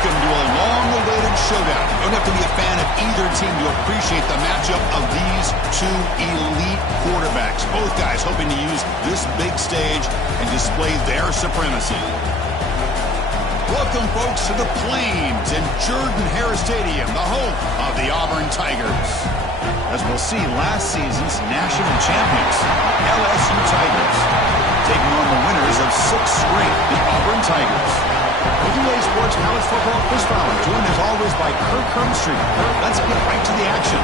Welcome to a long-awaited showdown. You don't have to be a fan of either team to appreciate the matchup of these two elite quarterbacks. Both guys hoping to use this big stage and display their supremacy. Welcome, folks, to the Plains and Jordan-Hare Stadium, the home of the Auburn Tigers. As we'll see, last season's national champions, LSU Tigers, taking on the winners of 6 straight, the Auburn Tigers. The UA Sports College Football Quiz File, joined as always by Kirk Hermstreet. Let's get right to the action.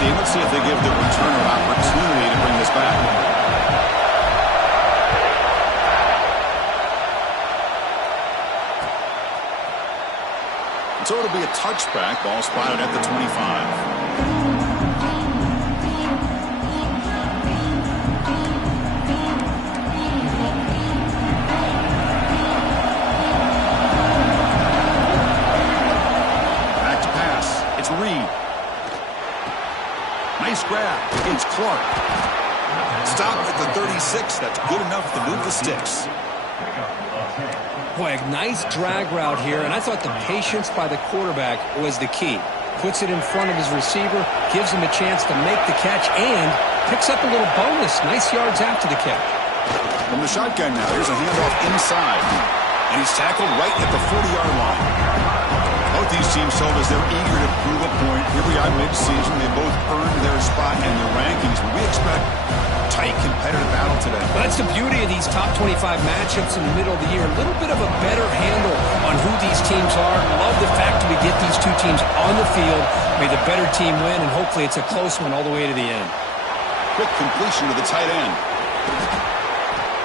Team. Let's see if they give the returner opportunity to bring this back. So it'll be a touchback. Ball spotted at the 25. Back to pass. It's Reed. Nice grab against Clark. Stop at the 36. That's good enough to move the sticks. Boy, a nice drag route here, and I thought the patience by the quarterback was the key. Puts it in front of his receiver, gives him a chance to make the catch, and picks up a little bonus. Nice yards after the catch. From the shotgun now, here's a handoff inside. And he's tackled right at the 40-yard line. Both these teams told us they're eager to prove a point. Here we are mid-season. They both earned their spot in the rankings. But we expect a tight, competitive battle today. Well, that's the beauty of these top 25 matchups in the middle of the year. A little bit of a better handle on who these teams are. Love the fact that we get these two teams on the field. May the better team win, and hopefully it's a close one all the way to the end. Quick completion to the tight end.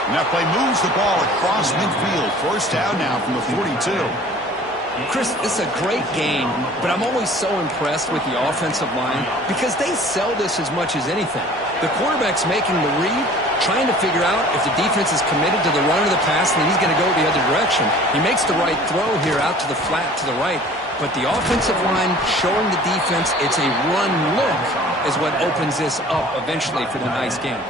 And that play moves the ball across midfield. First down now from the 42. Chris, this is a great game, but I'm always so impressed with the offensive line because they sell this as much as anything. The quarterback's making the read, trying to figure out if the defense is committed to the run or the pass, and then he's going to go the other direction. He makes the right throw here out to the flat to the right, but the offensive line showing the defense it's a run look is what opens this up eventually for the nice game.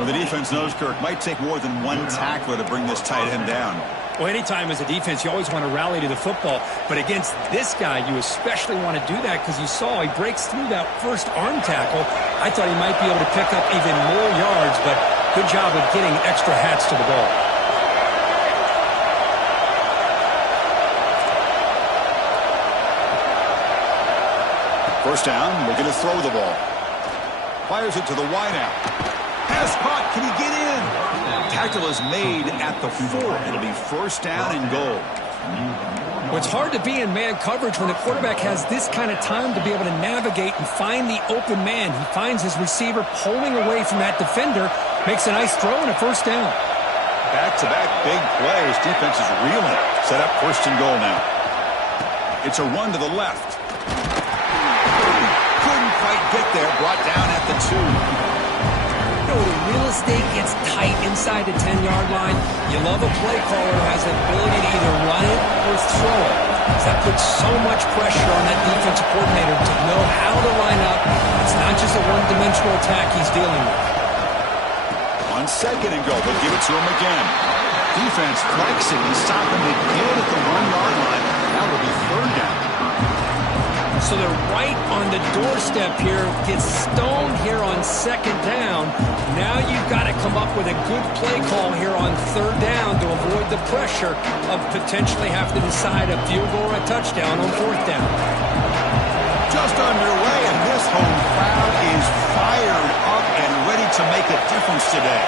Well, the defense knows, Kirk, might take more than one tackler to bring this tight end down. Well, anytime as a defense, you always want to rally to the football. But against this guy, you especially want to do that because you saw he breaks through that first arm tackle. I thought he might be able to pick up even more yards, but good job of getting extra hats to the ball. First down, looking to throw the ball. Fires it to the wideout. Pass caught. Can he get in? Tackle is made at the 4. It'll be first down and goal. Well, it's hard to be in man coverage when the quarterback has this kind of time to be able to navigate and find the open man. He finds his receiver pulling away from that defender, makes a nice throw and a first down. Back-to-back big plays. Defense is reeling. Set up first and goal now. It's a run to the left. Couldn't quite get there. Brought down at the 2. You know, when real estate gets tight inside the 10-yard line, you love a play caller who has the ability to either run it or throw it. That puts so much pressure on that defensive coordinator to know how to line up. It's not just a one-dimensional attack he's dealing with. On second and goal, they'll give it to him again. Defense flexing and stopping again at the 1-yard line. Now it'll be third down. So they're right on the doorstep here. Gets stoned here on second down. Now you've got to come up with a good play call here on third down to avoid the pressure of potentially having to decide a field goal or a touchdown on fourth down. Just underway, and this home crowd is fired up and ready to make a difference today.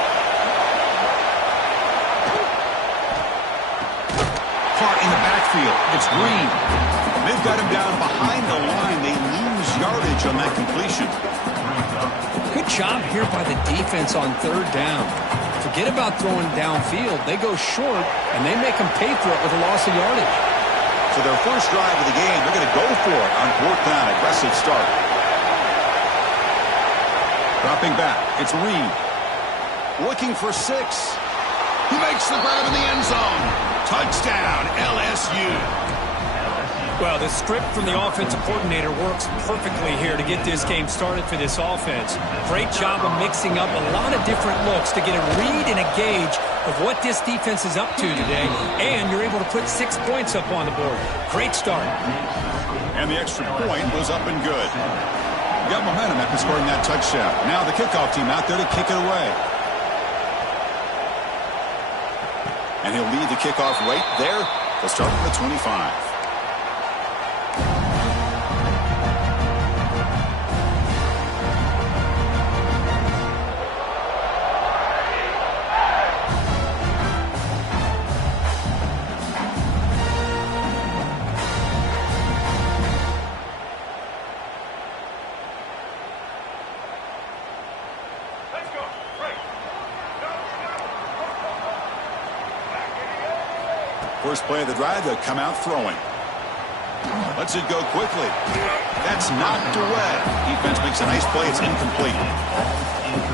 Caught in the backfield. It's Green. They've got him down behind the line. They lose yardage on that completion. Good job here by the defense on third down. Forget about throwing downfield. They go short, and they make them pay for it with a loss of yardage. So their first drive of the game, they're going to go for it on fourth down. Aggressive start. Dropping back. It's Reed. Looking for 6. He makes the grab in the end zone. Touchdown, LSU. Well, the script from the offensive coordinator works perfectly here to get this game started for this offense. Great job of mixing up a lot of different looks to get a read and a gauge of what this defense is up to today, and you're able to put 6 points up on the board. Great start. And the extra point was up and good. Got momentum after scoring that touchdown. Now the kickoff team out there to kick it away. And he'll lead the kickoff right there. They'll start from the 25. First play of the drive, they'll come out throwing. Lets it go quickly. That's knocked away. Defense makes a nice play. It's incomplete.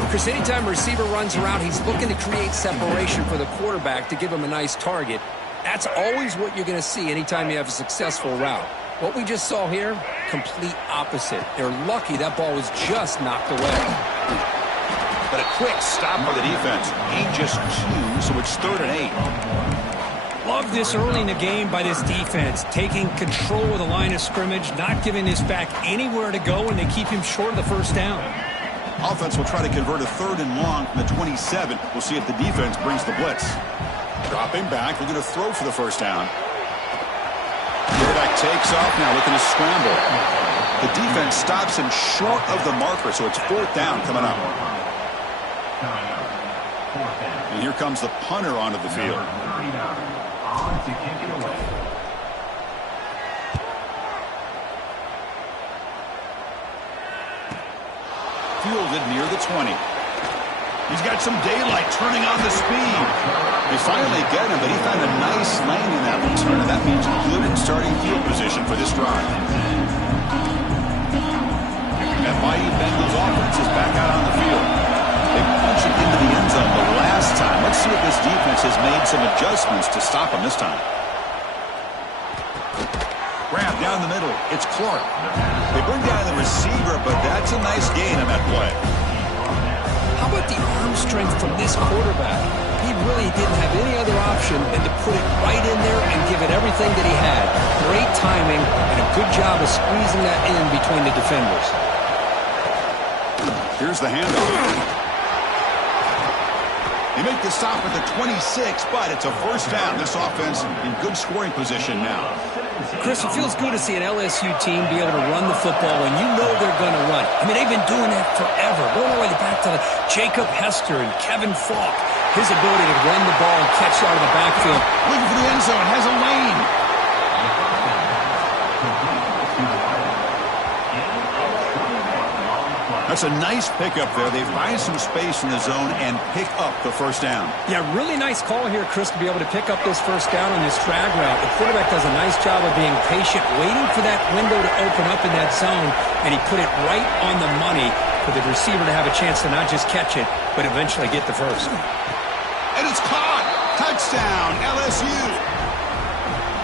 Chris, anytime a receiver runs around, he's looking to create separation for the quarterback to give him a nice target. That's always what you're going to see anytime you have a successful route. What we just saw here, complete opposite. They're lucky that ball was just knocked away. But a quick stop by the defense. 8 just 2, so it's 3rd and 8. Love this early in the game by this defense, taking control of the line of scrimmage, not giving this back anywhere to go, and they keep him short of the first down. Offense will try to convert a 3rd and long from the 27. We'll see if the defense brings the blitz. Dropping back, looking to throw for the first down. Quarterback takes off now, looking to scramble. The defense stops him short of the marker, so it's 4th down coming up. And here comes the punter onto the field. To kick it away. Fielded near the 20. He's got some daylight turning on the speed. They finally get him, but he found a nice lane in that return, and that means good starting field position for this drive. That mighty Bengals offense is back out on the field. They punch it into the end zone the last time. Let's see if this defense has made some adjustments to stop him this time. Grab down the middle. It's Clark. They bring down the receiver, but that's a nice gain on that play. How about the arm strength from this quarterback? He really didn't have any other option than to put it right in there and give it everything that he had. Great timing and a good job of squeezing that in between the defenders. Here's the handoff. They make the stop at the 26, but it's a first down. This offense in good scoring position now. Chris, it feels good to see an LSU team be able to run the football when you know they're going to run. I mean, they've been doing that forever. Going all the way back to Jacob Hester and Kevin Falk. His ability to run the ball and catch out of the backfield. Looking for the end zone. Has a lane. That's a nice pickup there. They find some space in the zone and pick up the first down. Yeah, really nice call here, Chris, to be able to pick up this first down on this drag route. The quarterback does a nice job of being patient, waiting for that window to open up in that zone, and he put it right on the money for the receiver to have a chance to not just catch it, but eventually get the first. And it's caught. Touchdown, LSU.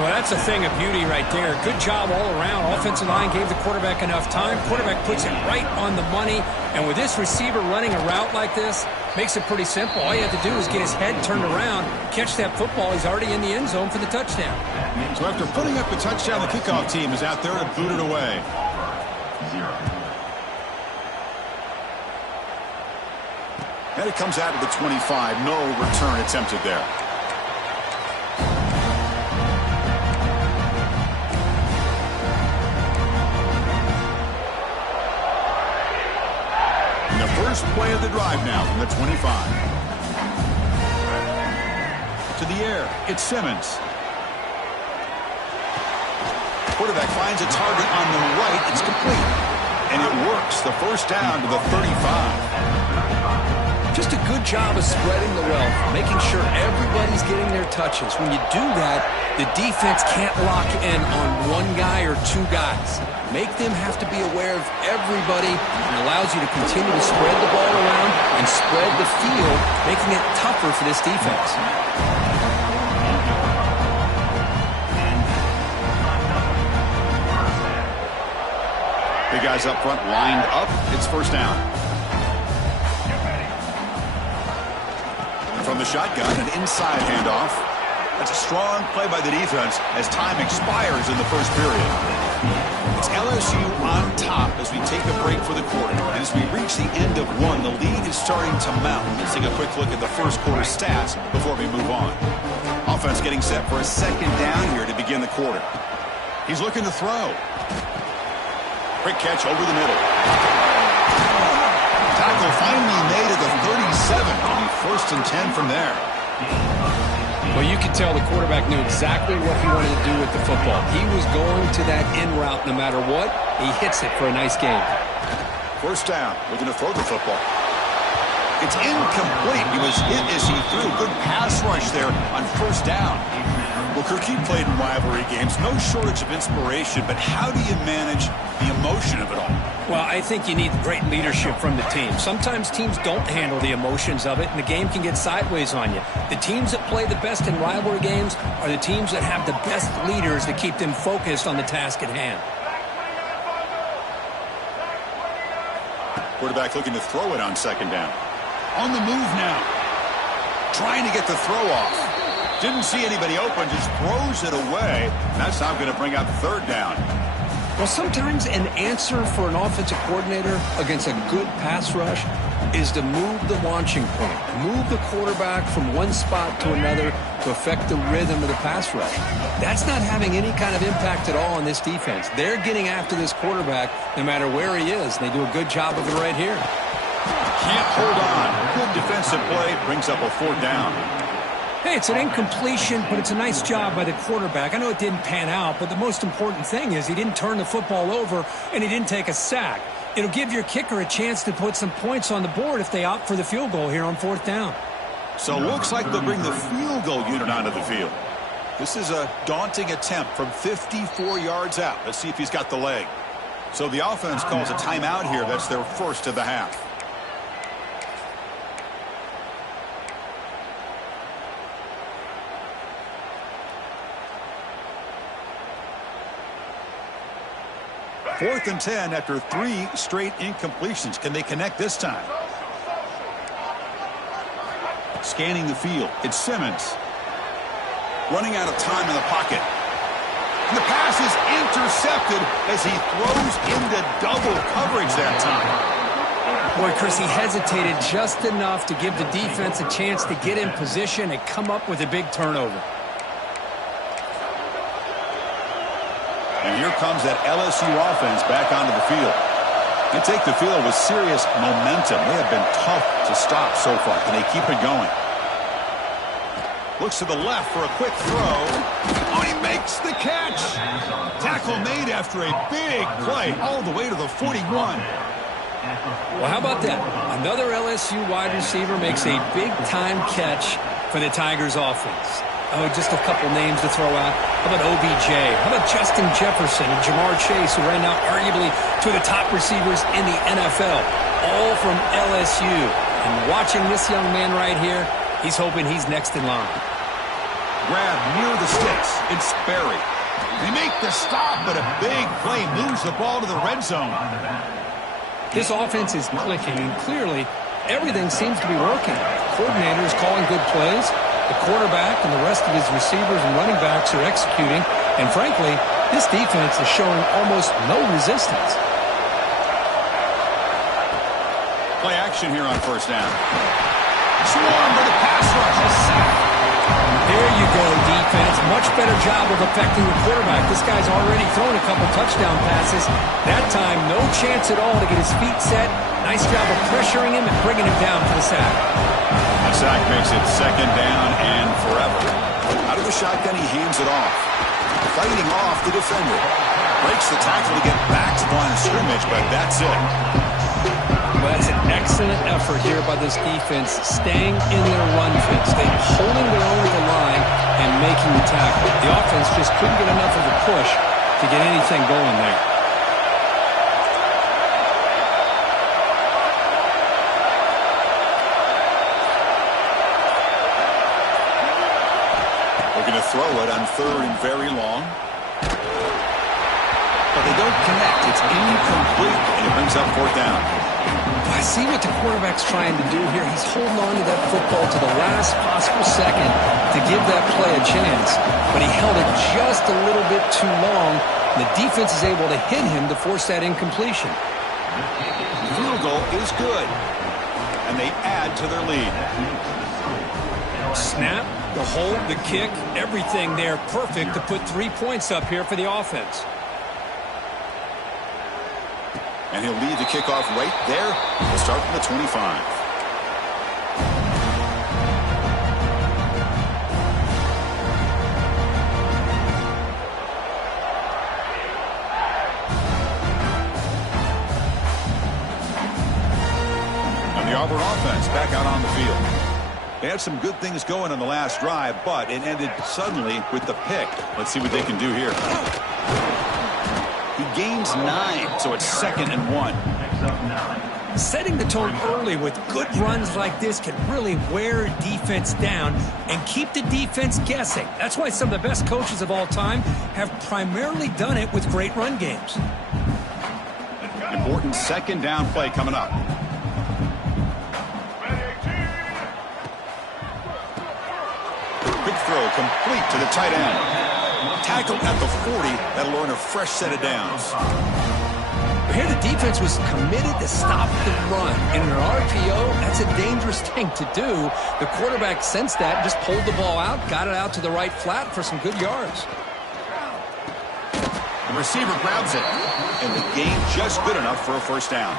Well, that's a thing of beauty right there. Good job all around. Offensive line gave the quarterback enough time. Quarterback puts it right on the money. And with this receiver running a route like this, makes it pretty simple. All you have to do is get his head turned around, catch that football. He's already in the end zone for the touchdown. So after putting up the touchdown, the kickoff team is out there to boot it away. And it comes out of the 25. No return attempted there. First play of the drive now from the 25. To the air, it's Simmons. Quarterback finds a target on the right. It's complete. And it works. The first down to the 35. Just a good job of spreading the wealth, making sure everybody's getting their touches. When you do that, the defense can't lock in on one guy or two guys. Make them have to be aware of everybody, and allows you to continue to spread the ball around and spread the field, making it tougher for this defense. Big guys up front lined up. It's first down. From the shotgun, an inside handoff. That's a strong play by the defense as time expires in the first period. It's LSU on top as we take a break for the quarter. And as we reach the end of one, the lead is starting to mount. Let's take a quick look at the first quarter stats before we move on. Offense getting set for a second down here to begin the quarter. He's looking to throw. Quick catch over the middle. Tackle finally made at the 37. It'll be first and 10 from there. Well, you can tell the quarterback knew exactly what he wanted to do with the football. He was going to that in route no matter what. He hits it for a nice gain. First down. Looking to throw the football. It's incomplete. He was hit as he threw. Good pass rush there on first down. Well, Kirk, he played in rivalry games. No shortage of inspiration, but how do you manage the emotion of it all? Well, I think you need great leadership from the team. Sometimes teams don't handle the emotions of it, and the game can get sideways on you. The teams that play the best in rivalry games are the teams that have the best leaders to keep them focused on the task at hand. Quarterback looking to throw it on second down. On the move now. Trying to get the throw off. Didn't see anybody open, just throws it away. That's now going to bring up third down. Well, sometimes an answer for an offensive coordinator against a good pass rush is to move the launching point, move the quarterback from one spot to another to affect the rhythm of the pass rush. That's not having any kind of impact at all on this defense. They're getting after this quarterback no matter where he is. They do a good job of it right here. Can't hold on. Good defensive play brings up a fourth down. Hey, it's an incompletion, but it's a nice job by the quarterback. I know it didn't pan out, but the most important thing is he didn't turn the football over and he didn't take a sack. It'll give your kicker a chance to put some points on the board if they opt for the field goal here on fourth down. So looks like they'll bring the field goal unit onto the field. This is a daunting attempt from 54 yards out. Let's see if he's got the leg. So the offense calls a timeout here. That's their first of the half. Fourth and 10 after 3 straight incompletions. Can they connect this time? Scanning the field. It's Simmons. Running out of time in the pocket. And the pass is intercepted as he throws into double coverage that time. Boy, Chris, he hesitated just enough to give the defense a chance to get in position and come up with a big turnover. And here comes that LSU offense back onto the field. They take the field with serious momentum. They have been tough to stop so far. Can they keep it going? Looks to the left for a quick throw. Oh, he makes the catch. Tackle made after a big play all the way to the 41. Well, how about that? Another LSU wide receiver makes a big-time catch for the Tigers offense. Oh, just a couple names to throw out. How about OBJ? How about Justin Jefferson and Jamar Chase, who right now arguably two of the top receivers in the NFL, all from LSU. And watching this young man right here, he's hoping he's next in line. Grab near the sticks. It's Berry. They make the stop, but a big play moves the ball to the red zone. This offense is clicking, and clearly everything seems to be working. The coordinator is calling good plays. The quarterback and the rest of his receivers and running backs are executing. And frankly, this defense is showing almost no resistance. Play action here on first down. Swarmed by the pass rush. A sack. There you go, defense. Much better job of affecting the quarterback. This guy's already thrown a couple touchdown passes. That time, no chance at all to get his feet set. Nice job of pressuring him and bringing him down for the sack. A sack makes it second down and forever. Out of the shotgun, he hands it off. Fighting off the defender. Breaks the tackle to get back to the line of scrimmage, but that's it. Well, that's an excellent effort here by this defense, staying in their run fit, staying holding their own at the line and making the tackle. The offense just couldn't get enough of a push to get anything going there. Looking to throw it on 3rd and very long. But they don't connect. It's incomplete, and it brings up 4th down. I see what the quarterback's trying to do here. He's holding on to that football to the last possible second to give that play a chance. But he held it just a little bit too long. And the defense is able to hit him to force that incompletion. The field goal is good. And they add to their lead. Snap, the hold, the kick, everything there perfect to put 3 points up here for the offense. And he'll lead the kickoff right there. We'll start from the 25. And the Auburn offense back out on the field. They had some good things going on the last drive, but it ended suddenly with the pick. Let's see what they can do here. He gains 9, so it's 2nd and 1. Setting the tone early with good runs like this can really wear a defense down and keep the defense guessing. That's why some of the best coaches of all time have primarily done it with great run games. Important 2nd down play coming up. Quick throw complete to the tight end. Tackled at the 40. That'll earn a fresh set of downs. Here the defense was committed to stop the run. In an RPO, that's a dangerous thing to do. The quarterback sensed that, just pulled the ball out, got it out to the right flat for some good yards. The receiver grabs it, and the gain just good enough for a 1st down.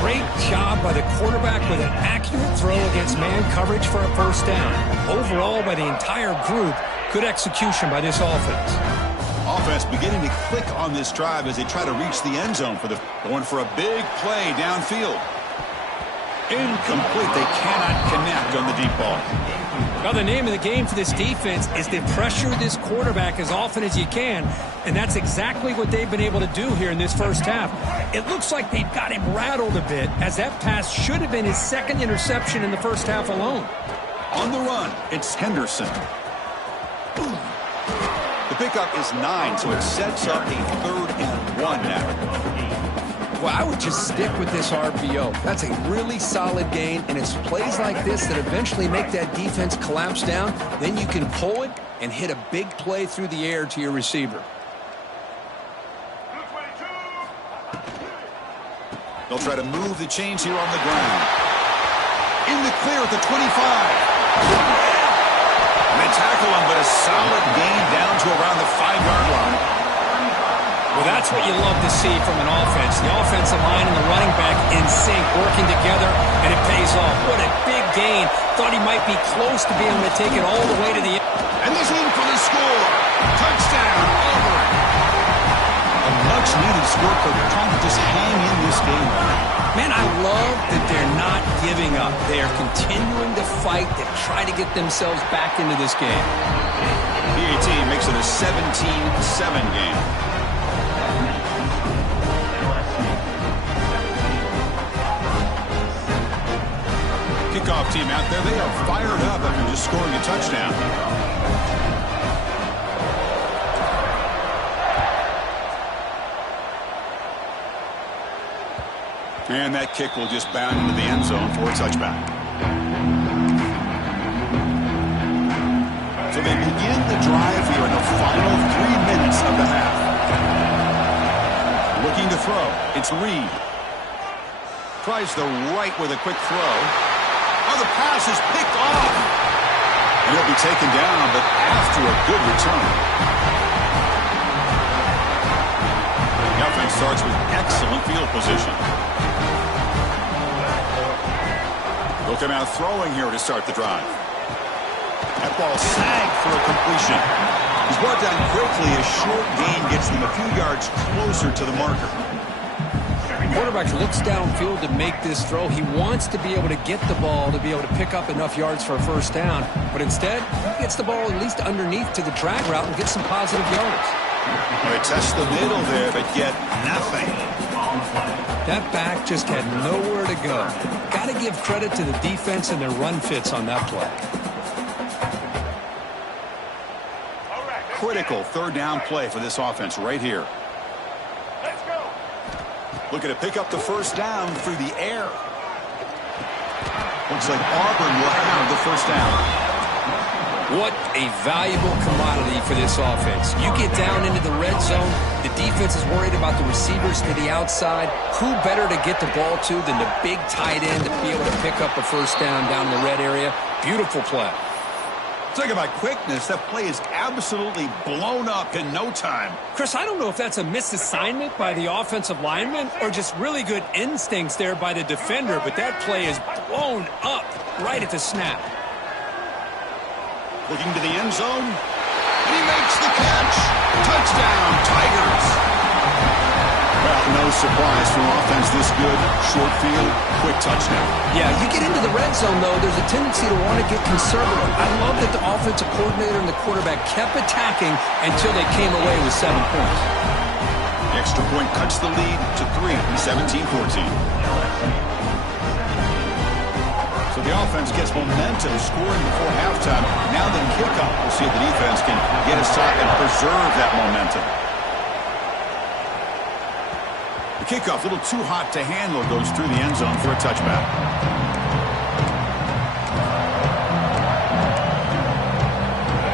Great job by the quarterback with an accurate throw against man coverage for a 1st down. Overall, by the entire group, good execution by this offense. Offense beginning to click on this drive as they try to reach the end zone going for a big play downfield. Incomplete. They cannot connect on the deep ball. Well, the name of the game for this defense is to pressure this quarterback as often as you can, and that's exactly what they've been able to do here in this 1st half. It looks like they've got him rattled a bit, as that pass should have been his 2nd interception in the 1st half alone. On the run, it's Henderson. The pickup is 9, so it sets up a 3rd and 1 now. Well, I would just stick with this RPO. That's a really solid gain, and it's plays like this that eventually make that defense collapse down. Then you can pull it and hit a big play through the air to your receiver. They'll try to move the chains here on the ground. In the clear at the 25. They tackle him, but a solid gain down to around the 5-yard line. Well, that's what you love to see from an offense. The offensive line and the running back in sync, working together, and it pays off. What a big gain. Thought he might be close to being able to take it all the way to the end. And he's in for the score. Touchdown, Auburn. A much-needed score for trying to just hang in this game. Man, I love that they're not giving up. They are continuing to fight to try to get themselves back into this game. PAT makes it a 17-7 game. Kickoff team out there, they are fired up after just scoring a touchdown. And that kick will just bound into the end zone for a touchback. So they begin the drive here in the final 3 minutes of the half. Looking to throw. It's Reed. Tries the right with a quick throw. Oh, the pass is picked off. And he'll be taken down, but after a good return. The offense starts with excellent field position. They'll come out throwing here to start the drive. That ball sagged for a completion. He's brought down quickly. A short gain gets them a few yards closer to the marker. quarterback looks downfield to make this throw. He wants to be able to get the ball to be able to pick up enough yards for a first down. But instead, he gets the ball at least underneath to the drag route and gets some positive yards. They test the middle there, but get nothing. That back just had nowhere to go. Got to give credit to the defense and their run fits on that play. Critical third down play for this offense right here. Looking to pick up the first down through the air. Looks like Auburn will have the first down. What a valuable commodity for this offense. You get down into the red zone, the defense is worried about the receivers to the outside. Who better to get the ball to than the big tight end to be able to pick up a first down down in the red area? Beautiful play. Talk about quickness. That play is absolutely blown up in no time. Chris, I don't know if that's a misassignment by the offensive lineman or just really good instincts there by the defender, but that play is blown up right at the snap. Looking to the end zone, and he makes the catch. Touchdown, Tigers. Well, no surprise for an offense this good. Short field, quick touchdown. Yeah, you get into the red zone, though, there's a tendency to want to get conservative. I love that the offensive coordinator and the quarterback kept attacking until they came away with 7 points. The extra point cuts the lead to 3, 17-14. So the offense gets momentum, scoring before halftime. Now the kickoff. We'll see if the defense can get a stop and preserve that momentum. The kickoff, a little too hot to handle, goes through the end zone for a touchback.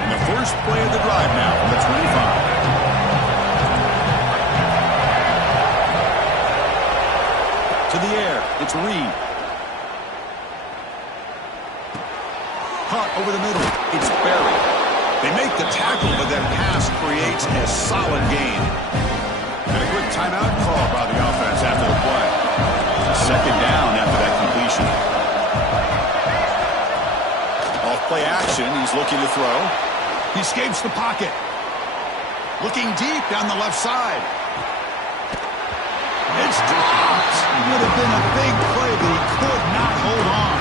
And the first play of the drive now from the 25. To the air, it's Reed. Caught over the middle, it's buried. They make the tackle, but that pass creates a solid gain. And a good timeout call by the offense after the play. Second down after that completion. Off play action, he's looking to throw. He escapes the pocket. Looking deep down the left side. It's dropped. Would have been a big play, but he could not hold on.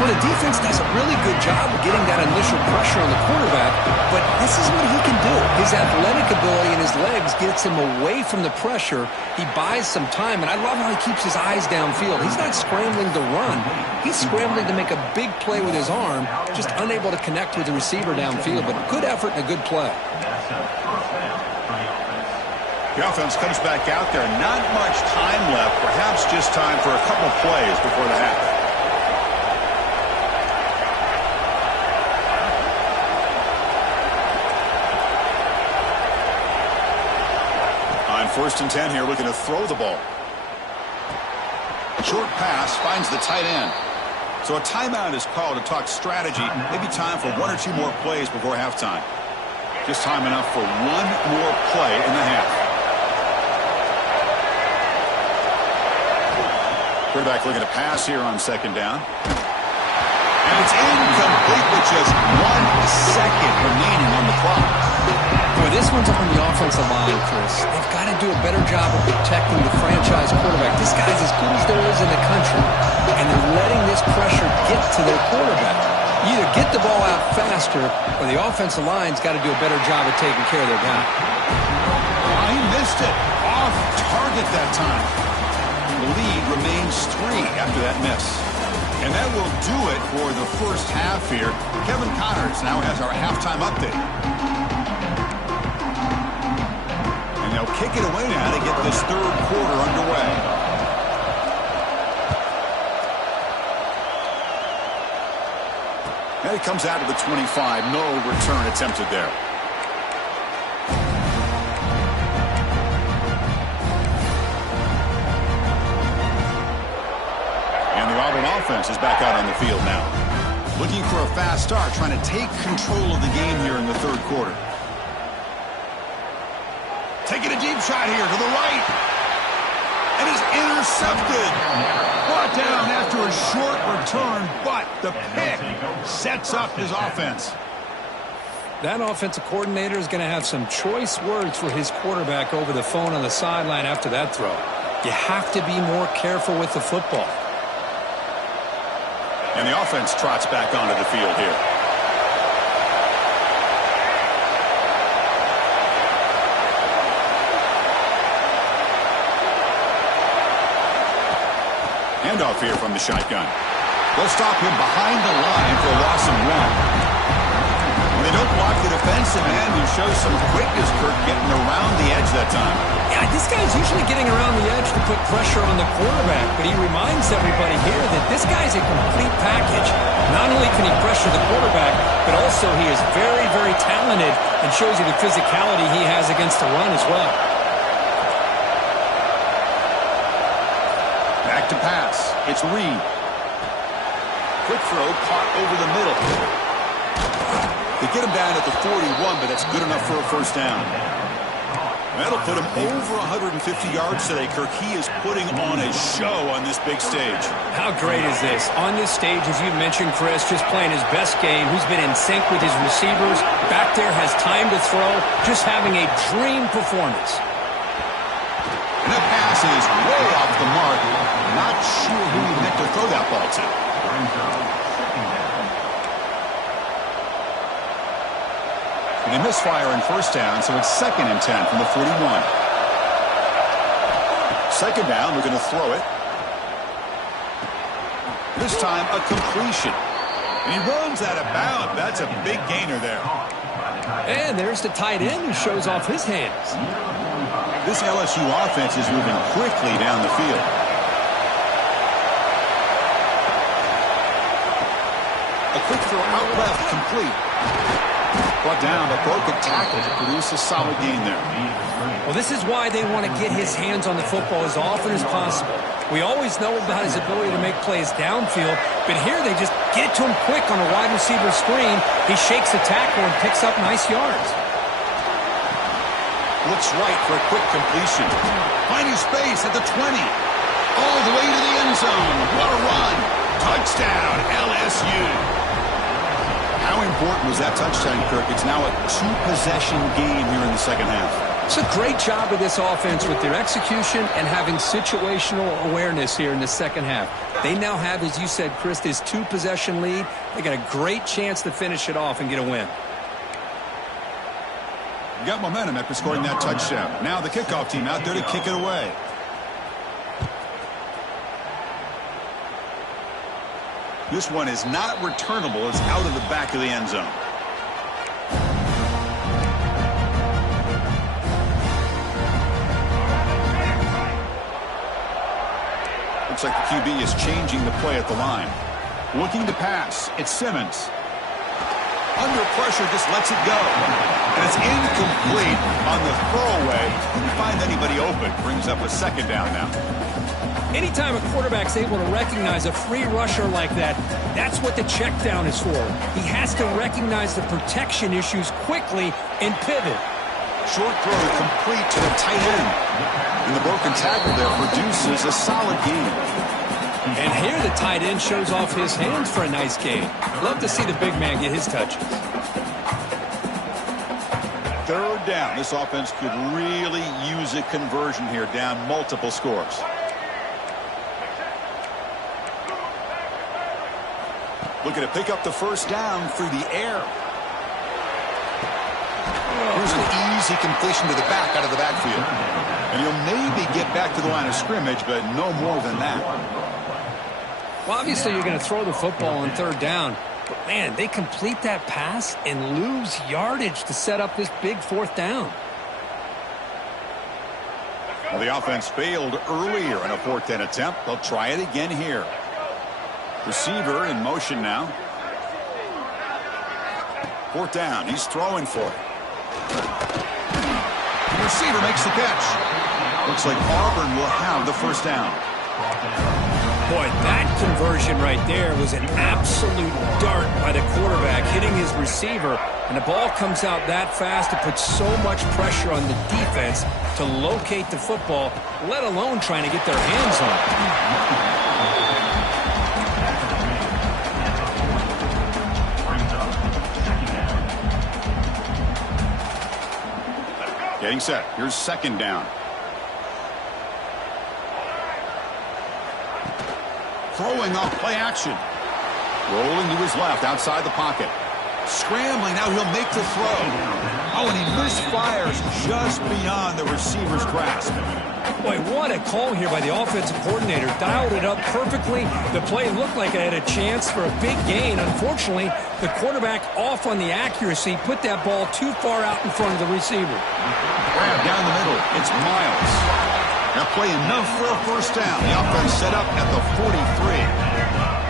Well, the defense does a really good job of getting that initial pressure on the quarterback, but this is what he can do. His athletic ability and his legs gets him away from the pressure. He buys some time, and I love how he keeps his eyes downfield. He's not scrambling to run. He's scrambling to make a big play with his arm, just unable to connect with the receiver downfield, but good effort and a good play. The offense comes back out there. Not much time left, perhaps just time for a couple plays before the half. First and 10 here, looking to throw the ball. Short pass finds the tight end. So a timeout is called to talk strategy. Maybe time for 1 or 2 more plays before halftime. Just time enough for 1 more play in the half. Quarterback looking to pass here on second down. And it's incomplete with just 1 second remaining on the clock. Boy, this one's on the offensive line, Chris. They've got to do a better job of protecting the franchise quarterback. This guy's as good as there is in the country, and they're letting this pressure get to their quarterback. You either get the ball out faster, or the offensive line's got to do a better job of taking care of their guy. He missed it. Off target that time. The lead remains 3 after that miss. And that will do it for the first half here. Kevin Connors now has our halftime update. They'll kick it away now to get this third quarter underway. And it comes out to the 25. No return attempted there. And the Auburn offense is back out on the field now. Looking for a fast start, trying to take control of the game here in the third quarter. Taking a deep shot here to the right. And is intercepted. Brought down after a short return, but the pick sets up his offense. That offensive coordinator is going to have some choice words for his quarterback over the phone on the sideline after that throw. You have to be more careful with the football. And the offense trots back onto the field here. Handoff here from the shotgun. They'll stop him behind the line for a loss of 1. They don't block the defensive end, who shows some quickness, Kirk, getting around the edge that time. Yeah, this guy's usually getting around the edge to put pressure on the quarterback, but he reminds everybody here that this guy's a complete package. Not only can he pressure the quarterback, but also he is very, very talented and shows you the physicality he has against the run as well. Back to pass. It's Reed. Quick throw caught over the middle. They get him down at the 41, but that's good enough for a first down. That'll put him over 150 yards today, Kirk. He is putting on a show on this big stage. How great is this? On this stage, as you mentioned, Chris, just playing his best game. He's been in sync with his receivers. Back there, has time to throw. Just having a dream performance. And that pass is way off the mark. Not sure who he meant to throw that ball to. And they misfire in first down, so it's 2nd and 10 from the 41. Second down, we're going to throw it. This time, a completion. And he runs out of bounds. That's a big gainer there. And there's the tight end who shows off his hands. This LSU offense is moving quickly down the field. A quick throw out left, complete. Brought down, but broken tackle to produce a solid gain there. Well, this is why they want to get his hands on the football as often as possible. We always know about his ability to make plays downfield, but here they just get it to him quick on a wide receiver screen. He shakes the tackle and picks up nice yards. Looks right for a quick completion. Finding space at the 20. All the way to the end zone. What a run. Touchdown, LSU. How important was that touchdown, Kirk? It's now a 2-possession game here in the second half. It's a great job of this offense with their execution and having situational awareness here in the second half. They now have, as you said, Chris, this 2-possession lead. They got a great chance to finish it off and get a win. Got momentum after scoring that touchdown. Now the kickoff team out there to kick it away. This one is not returnable. It's out of the back of the end zone. Looks like the QB is changing the play at the line. Looking to pass. It's Simmons. Under pressure, just lets it go. And it's incomplete on the throwaway. Didn't find anybody open. Brings up a second down now. Anytime a quarterback's able to recognize a free rusher like that, that's what the check down is for. He has to recognize the protection issues quickly and pivot. Short throw complete to the tight end. And the broken tackle there produces a solid gain. And here the tight end shows off his hands for a nice gain. Love to see the big man get his touches. Third down. This offense could really use a conversion here, down multiple scores. Looking to pick up the first down through the air. Here's an easy completion to the back out of the backfield. And he'll maybe get back to the line of scrimmage, but no more than that. Well, obviously you're going to throw the football on third down. But, man, they complete that pass and lose yardage to set up this big fourth down. Well, the offense failed earlier in a 4th down attempt. They'll try it again here. Receiver in motion now. 4th down. He's throwing for it. The receiver makes the catch. Looks like Auburn will have the first down. Boy, that conversion right there was an absolute dart by the quarterback hitting his receiver. And the ball comes out that fast. It puts so much pressure on the defense to locate the football, let alone trying to get their hands on it. Getting set. Here's second down. throwing off play action. Rolling to his left, outside the pocket. Scrambling, now he'll make the throw. Oh, and he misfires just beyond the receiver's grasp. Boy, what a call here by the offensive coordinator. Dialed it up perfectly. The play looked like it had a chance for a big gain. Unfortunately, the quarterback off on the accuracy, put that ball too far out in front of the receiver. Grab down the middle. It's Miles. Now play enough for a first down. The offense set up at the 43.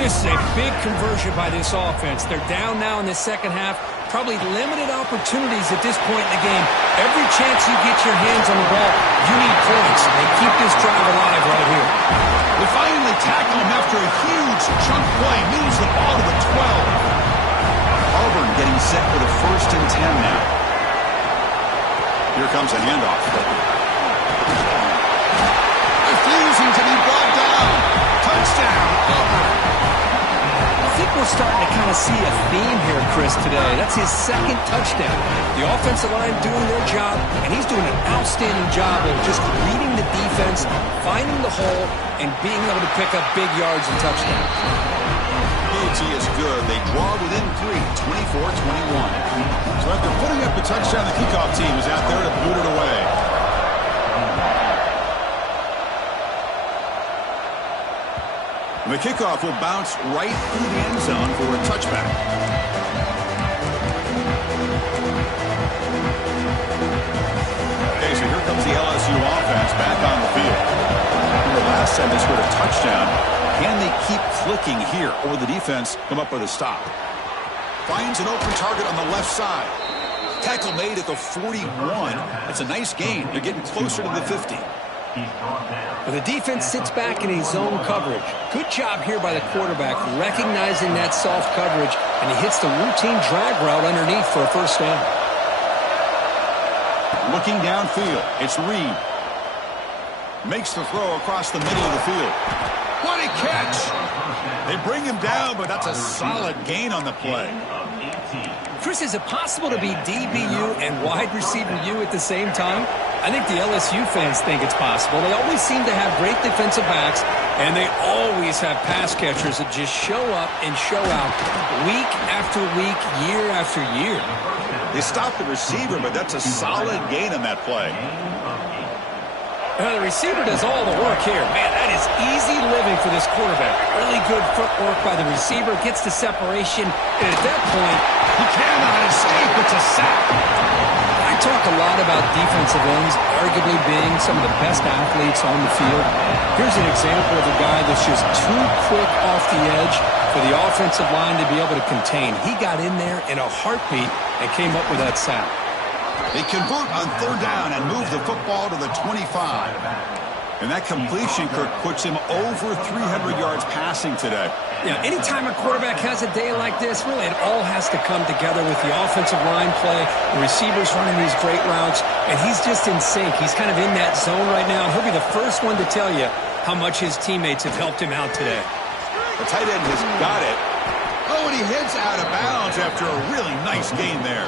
This is a big conversion by this offense. They're down now in the second half. Probably limited opportunities at this point in the game. Every chance you get your hands on the ball, you need points. They keep this drive alive right here. They finally tackle him after a huge chunk play. Moves the ball to the 12. Auburn getting set for the 1st and 10 now. Here comes a handoff. Refusing to be brought down. Touchdown, Auburn. I think we're starting to kind of see a theme here, Chris, today. That's his second touchdown. The offensive line doing their job, and he's doing an outstanding job of just reading the defense, finding the hole, and being able to pick up big yards and touchdowns. PAT is good. They draw within 3, 24-21. So after putting up a touchdown, the kickoff team is out there to boot it away. The kickoff will bounce right through the end zone for a touchback. Okay, so here comes the LSU offense back on the field. The last time they scored a touchdown, can they keep clicking here, or will the defense come up with a stop? Finds an open target on the left side. Tackle made at the 41. That's a nice gain. They're getting closer to the 50. Well, the defense sits back in a zone coverage. Good job here by the quarterback, recognizing that soft coverage, and he hits the routine drag route underneath for a first down. Looking downfield, it's Reed. Makes the throw across the middle of the field. What a catch! They bring him down, but that's a solid gain on the play. Chris, is it possible to be DBU and wide receiver U at the same time? I think the LSU fans think it's possible. They always seem to have great defensive backs, and they always have pass catchers that just show up and show out week after week, year after year. They stopped the receiver, but that's a solid gain on that play. The receiver does all the work here. Man, that is easy living for this quarterback. Really good footwork by the receiver, gets the separation, and at that point, he cannot escape. It's a sack. I talk a lot about defensive ends arguably being some of the best athletes on the field. Here's an example of a guy that's just too quick off the edge for the offensive line to be able to contain. He got in there in a heartbeat and came up with that sack. They convert on 3rd down and move the football to the 25. And that completion, Kirk, puts him over 300 yards passing today. Yeah, anytime a quarterback has a day like this, really it all has to come together with the offensive line play, the receivers running these great routes, and he's just in sync. He's kind of in that zone right now. He'll be the first one to tell you how much his teammates have helped him out today. The tight end has got it. Oh, and he heads out of bounds after a really nice gain there.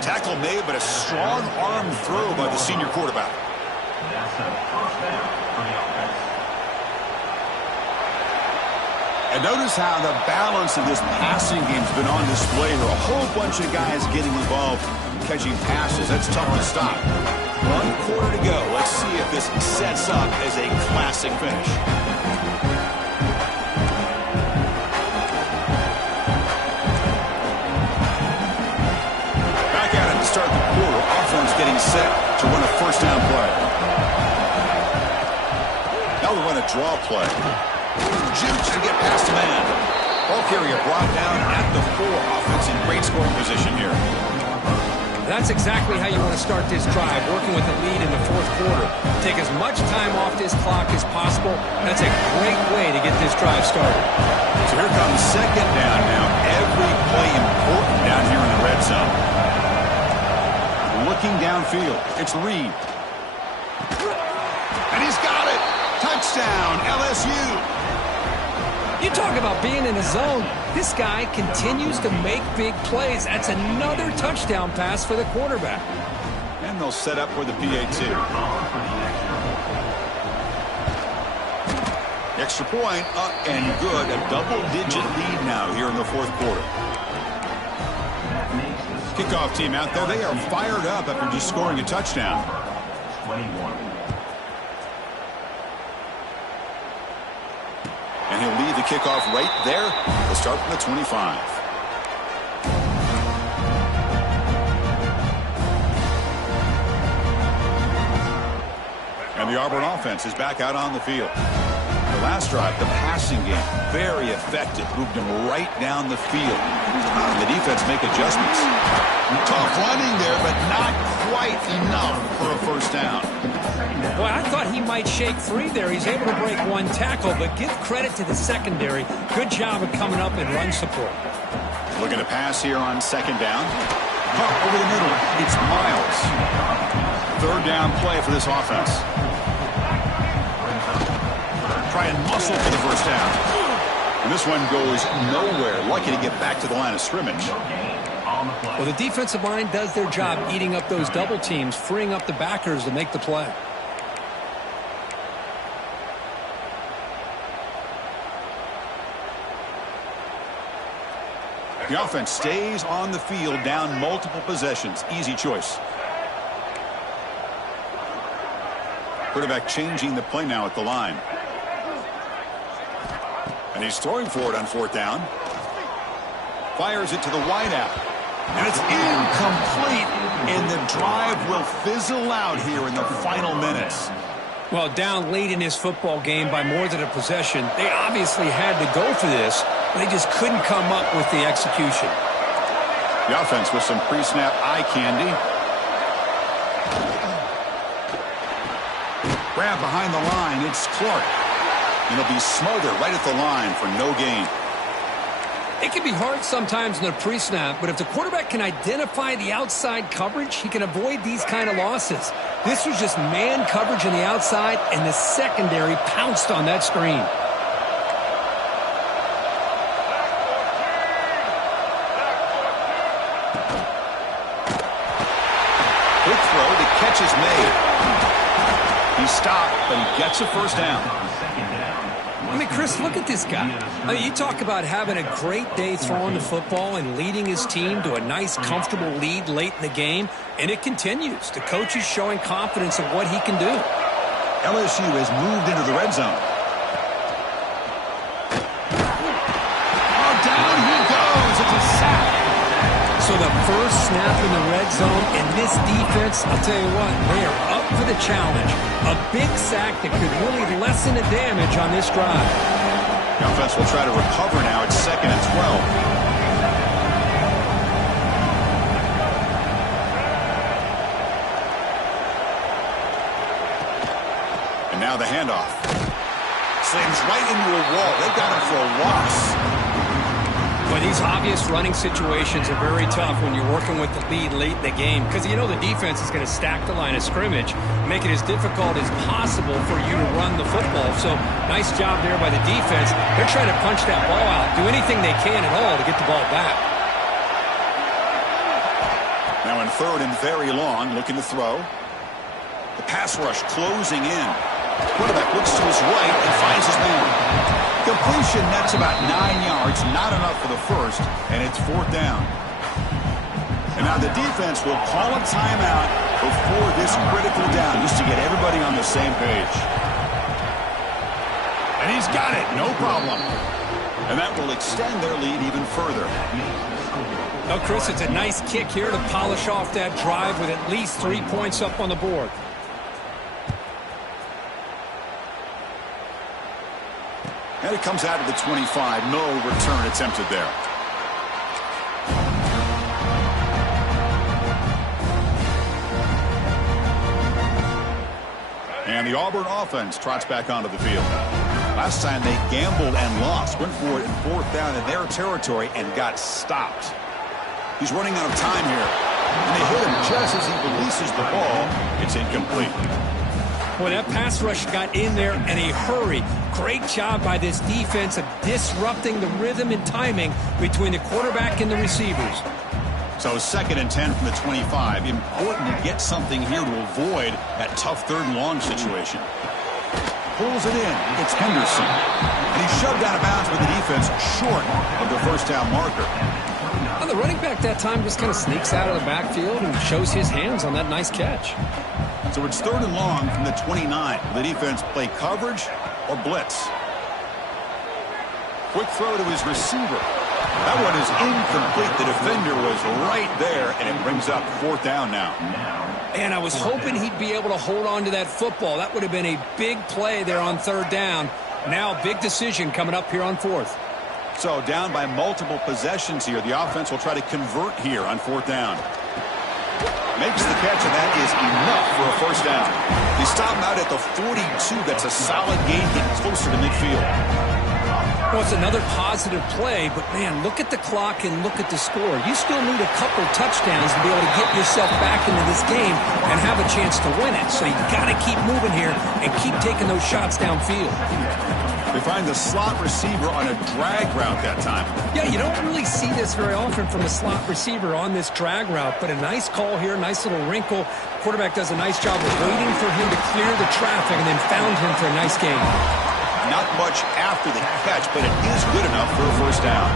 Tackle made, but a strong arm throw by the senior quarterback. And notice how the balance of this passing game's been on display here. A whole bunch of guys getting involved, catching passes. That's tough to stop. 1 quarter to go. Let's see if this sets up as a classic finish. Start the quarter, offense getting set to run a first down play. Now we run a draw play. Jukes to get past the man. Ball carrier brought down at the 4. Offense in great scoring position here. That's exactly how you want to start this drive, working with the lead in the 4th quarter. Take as much time off this clock as possible. That's a great way to get this drive started. So here comes 2nd down now. Every play important down here in the red zone. Looking downfield, it's Reed. And he's got it! Touchdown, LSU! You talk about being in a zone. This guy continues to make big plays. That's another touchdown pass for the quarterback. And they'll set up for the PAT. Extra point up and good. A double-digit lead now here in the fourth quarter. Kickoff team out there. They are fired up after just scoring a touchdown. 21. And he'll lead the kickoff right there. They'll start from the 25. And the Auburn offense is back out on the field. The last drive, the passing game, very effective. Moved him right down the field. The defense make adjustments. Tough running there, but not quite enough for a first down. Boy, I thought he might shake free there. He's able to break one tackle, but give credit to the secondary. Good job of coming up and run support. Looking to pass here on second down. Over the middle, it's Miles. Third down play for this offense. Try and muscle for the first down. And this one goes nowhere. Lucky to get back to the line of scrimmage. Well, the defensive line does their job eating up those double teams, freeing up the backers to make the play. The offense stays on the field, down multiple possessions. Easy choice. Quarterback changing the play now at the line. And he's throwing for it on fourth down. Fires it to the wideout. And it's incomplete. And the drive will fizzle out here in the final minutes. Well, down late in this football game by more than a possession, they obviously had to go for this. They just couldn't come up with the execution. The offense with some pre-snap eye candy. Grab behind the line. It's Clark. And he'll be smothered right at the line for no gain. It can be hard sometimes in the pre-snap, but if the quarterback can identify the outside coverage, he can avoid these kind of losses. This was just man coverage on the outside, and the secondary pounced on that screen. Quick throw, the catch is made. He stopped, but he gets a first down. I mean, Chris, look at this guy. I mean, you talk about having a great day throwing the football and leading his team to a nice, comfortable lead late in the game, and it continues. The coach is showing confidence of what he can do. LSU has moved into the red zone. Oh, down he goes. It's a sack. So the first snap in the red zone, and this defense, I'll tell you what, they are up for the challenge. A big sack that could really lessen the damage on this drive. The offense will try to recover now. It's 2nd and 12. And now the handoff. Slams right into a wall. They got him for a loss. But these obvious running situations are very tough when you're working with the lead late in the game because you know the defense is going to stack the line of scrimmage, make it as difficult as possible for you to run the football. So nice job there by the defense. They're trying to punch that ball out, do anything they can at all to get the ball back. Now in 3rd and very long, looking to throw. The pass rush closing in. Quarterback looks to his right and finds his man. Completion, that's about 9 yards, not enough for the first, and it's 4th down. And now the defense will call a timeout before this critical down, just to get everybody on the same page. And he's got it, no problem. And that will extend their lead even further. Now, Chris, it's a nice kick here to polish off that drive with at least 3 points up on the board. And it comes out of the 25. No return attempted there. And the Auburn offense trots back onto the field. Last time they gambled and lost. Went for it in 4th down in their territory and got stopped. He's running out of time here. And they hit him just as he releases the ball. It's incomplete. Boy, that pass rush got in there in a hurry. Great job by this defense of disrupting the rhythm and timing between the quarterback and the receivers. So 2nd and 10 from the 25. Important to get something here to avoid that tough 3rd and long situation. pulls it in. It's Henderson. And he's shoved out of bounds with the defense short of the first down marker. Well, the running back that time just kind of sneaks out of the backfield and shows his hands on that nice catch. So it's 3rd and long from the 29. Will the defense play coverage or blitz? Quick throw to his receiver. That one is incomplete. The defender was right there, and it brings up 4th down now. And I was hoping he'd be able to hold on to that football. That would have been a big play there on 3rd down. Now, big decision coming up here on 4th. So down by multiple possessions here. The offense will try to convert here on 4th down. Makes the catch, and that is enough for a 1st down. They stop him out at the 42. That's a solid gain, getting closer to midfield. Well, it's another positive play, but, man, look at the clock and look at the score. You still need a couple touchdowns to be able to get yourself back into this game and have a chance to win it. So you got to keep moving here and keep taking those shots downfield. They find the slot receiver on a drag route that time. Yeah, you don't really see this very often from a slot receiver on this drag route, but a nice call here, nice little wrinkle. Quarterback does a nice job of waiting for him to clear the traffic and then found him for a nice gain. Not much after the catch, but it is good enough for a 1st down.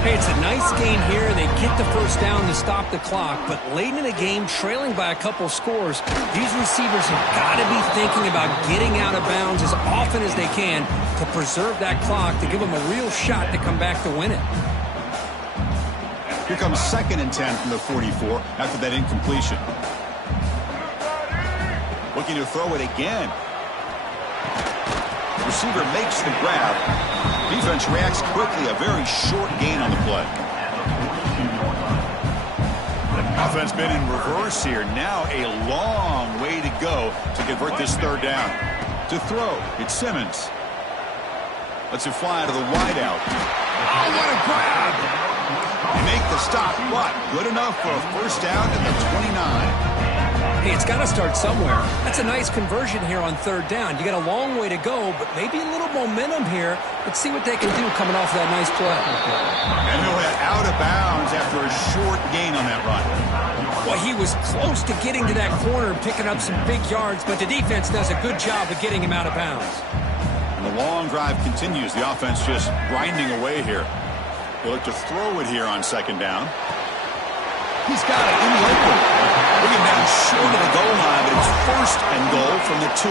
Hey, it's a nice gain here. They get the 1st down to stop the clock, but late in the game, trailing by a couple scores, these receivers have got to be thinking about getting out of bounds as often as they can to preserve that clock, to give them a real shot to come back to win it. Here comes 2nd and 10 from the 44 after that incompletion. Looking to throw it again. Receiver makes the grab. Defense reacts quickly. A very short gain on the play. Offense been in reverse here. Now a long way to go to convert this 3rd down. To throw, it's Simmons. Lets it fly to the wideout. Oh, what a grab! They make the stop. What? Good enough for a 1st down at the 29. Hey, it's got to start somewhere. That's a nice conversion here on 3rd down. You got a long way to go, but maybe a little momentum here. Let's see what they can do coming off that nice play. And he'll head out of bounds after a short gain on that run. Well, he was close to getting to that corner and picking up some big yards, but the defense does a good job of getting him out of bounds. And the long drive continues. The offense just grinding away here. They'll look to throw it here on 2nd down. He's got it in the open. Bring him down short of the goal line, but it's 1st and goal from the 2.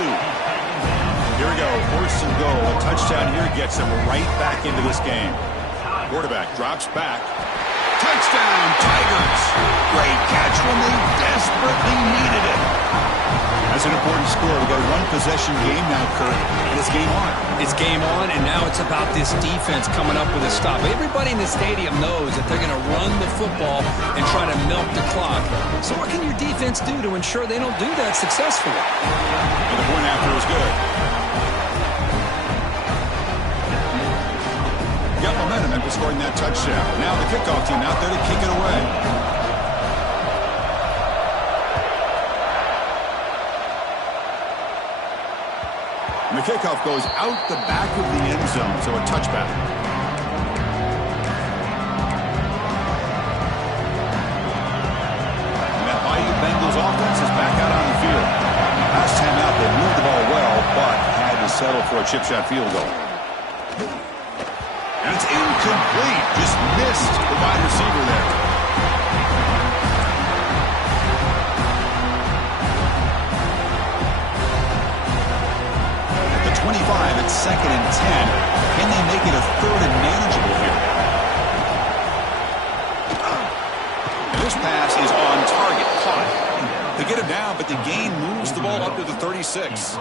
Here we go, 1st and goal. A touchdown here gets him right back into this game. Quarterback drops back. Touchdown, Tigers! Great catch when they desperately needed it. That's an important score. We've got a 1-possession game now, Kurt, and it's game on. It's game on, and now it's about this defense coming up with a stop. Everybody in the stadium knows that they're going to run the football and try to milk the clock. So what can your defense do to ensure they don't do that successfully? And the point after is good. Got momentum after scoring that touchdown. Now the kickoff team out there to kick it away. And the kickoff goes out the back of the end zone, so a touchback. And that Bayou Bengals offense is back out on the field. Last time out, they moved the ball well, but had to settle for a chip shot field goal. And it's incomplete. Just missed the wide receiver there. At the 25, it's 2nd and 10. Can they make it a 3rd and manageable here? And this pass is on target. Caught. They get him down, but the gain moves the ball up to the 36.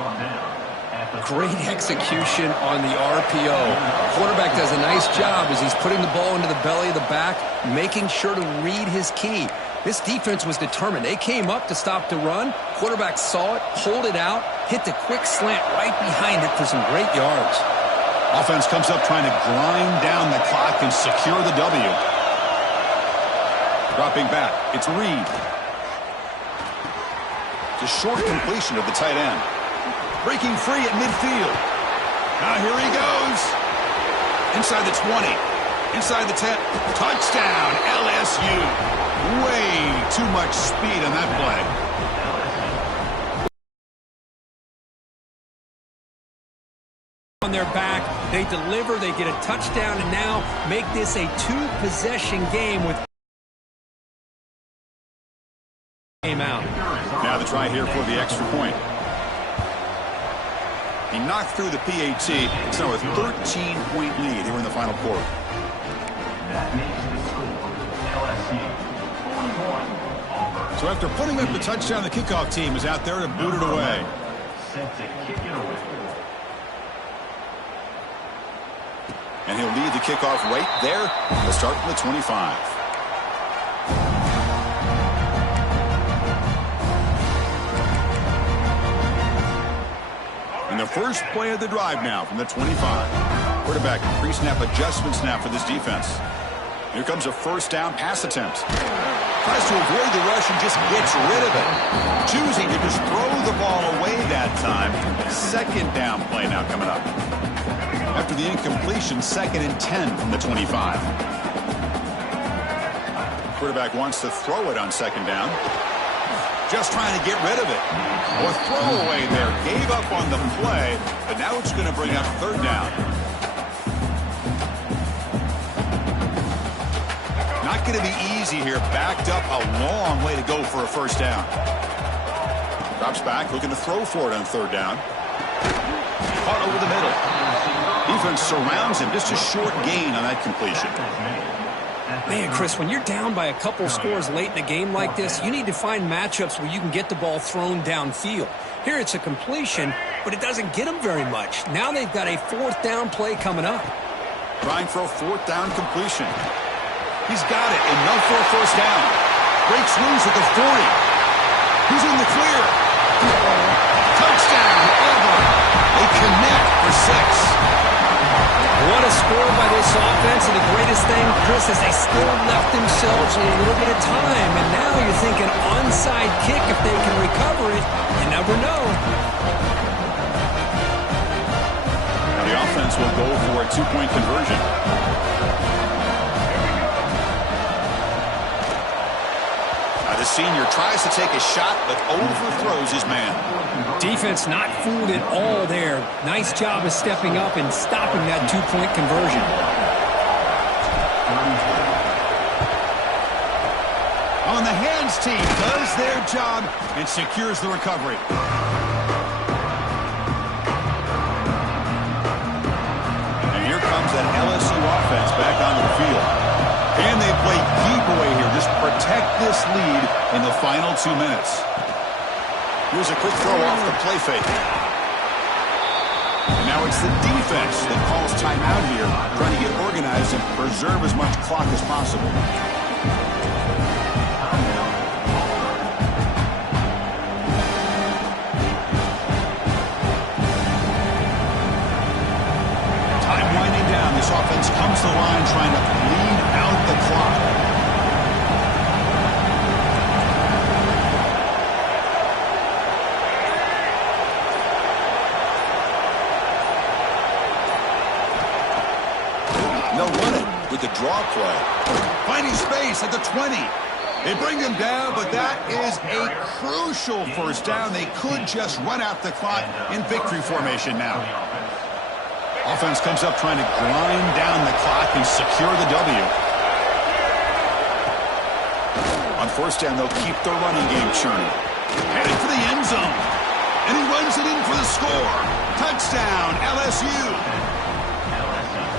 Great execution on the RPO. Quarterback does a nice job as he's putting the ball into the belly of the back, making sure to read his key. This defense was determined. They came up to stop the run. Quarterback saw it, pulled it out, hit the quick slant right behind it for some great yards. Offense comes up trying to grind down the clock and secure the W. Dropping back, it's Reed. It's a short completion of the tight end. Breaking free at midfield. Now here he goes. Inside the 20. Inside the 10. Touchdown, LSU. Way too much speed on that play. their back. They deliver, they get a touchdown, and now make this a two-possession game with game out. Now the try here for the extra point. He knocked through the PAT. It's now a 13-point lead here in the final quarter. That makes the score LSU 41, Auburn. So after putting up the touchdown, the kickoff team is out there to boot it away. Set to kick it away. And he'll lead the kickoff right there. Let's start from the 25. And the first play of the drive now from the 25. Quarterback pre-snap adjustment snap for this defense. Here comes a first down pass attempt. Tries to avoid the rush and just gets rid of it. Choosing to just throw the ball away that time. Second down play now coming up. After the incompletion, 2nd and 10 from the 25. Quarterback wants to throw it on 2nd down. Just trying to get rid of it. Or throw away there. Gave up on the play, but now it's going to bring up 3rd down. Not going to be easy here. Backed up a long way to go for a first down. Drops back, looking to throw for it on 3rd down. Caught over the middle. Defense surrounds him. Just a short gain on that completion. Man, Chris, when you're down by a couple scores late in a game like this, you need to find matchups where you can get the ball thrown downfield. Here it's a completion, but it doesn't get them very much. Now they've got a 4th down play coming up. Trying for a 4th down completion. He's got it, enough for a first down. Breaks loose at the 40. Who's in the clear? Touchdown, Auburn. They connect for 6. What a score by this offense, and the greatest thing, Chris, is they still left themselves a little bit of time, and now you're thinking onside kick if they can recover it. You never know. Now the offense will go for a 2-point conversion. The senior tries to take a shot, but overthrows his man. Defense not fooled at all there. Nice job of stepping up and stopping that 2-point conversion. On the hands team does their job and secures the recovery. And here comes that LSU offense back onto the field. And they play keep away here. Just protect this lead in the final 2 minutes. Here's a quick throw off the play fake. And now it's the defense that calls timeout here, trying to get organized and preserve as much clock as possible. Time winding down. This offense comes to the line trying to bleed out the clock. They'll run it with the draw play. Finding space at the 20. They bring him down, but that is a crucial first down. They could just run out the clock in victory formation now. Offense comes up trying to grind down the clock and secure the W. On first down, they'll keep their running game churning. Headed for the end zone. And he runs it in for the score. Touchdown, LSU.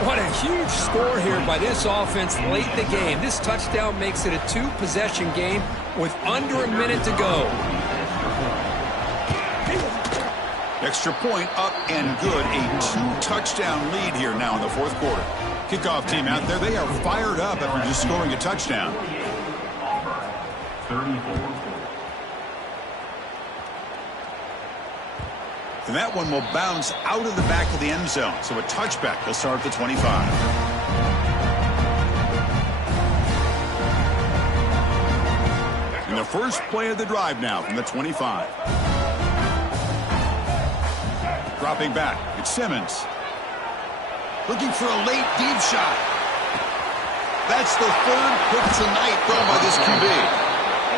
What a huge score here by this offense late in the game. This touchdown makes it a 2-possession game with under a minute to go. Extra point up and good. A 2-touchdown lead here now in the 4th quarter. Kickoff team out there. They are fired up after just scoring a touchdown. And that one will bounce out of the back of the end zone. So a touchback will start at the 25. And the first play of the drive now from the 25. Dropping back, it's Simmons. Looking for a late deep shot. That's the 3rd pick tonight thrown by this QB.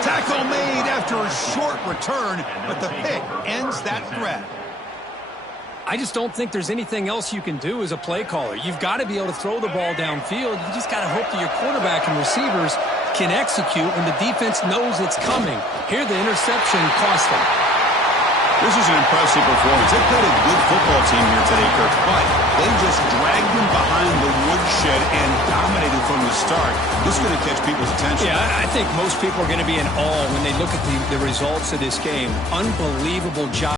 Tackle made after a short return, but the pick ends that threat. I just don't think there's anything else you can do as a play caller. You've got to be able to throw the ball downfield. You just got to hope that your quarterback and receivers can execute when the defense knows it's coming. Here, the interception cost them. This is an impressive performance. They played a good football team here today, Kirk, but they just dragged them behind the woodshed and dominated from the start. This is going to catch people's attention. Yeah, I think most people are going to be in awe when they look at the results of this game. Unbelievable job.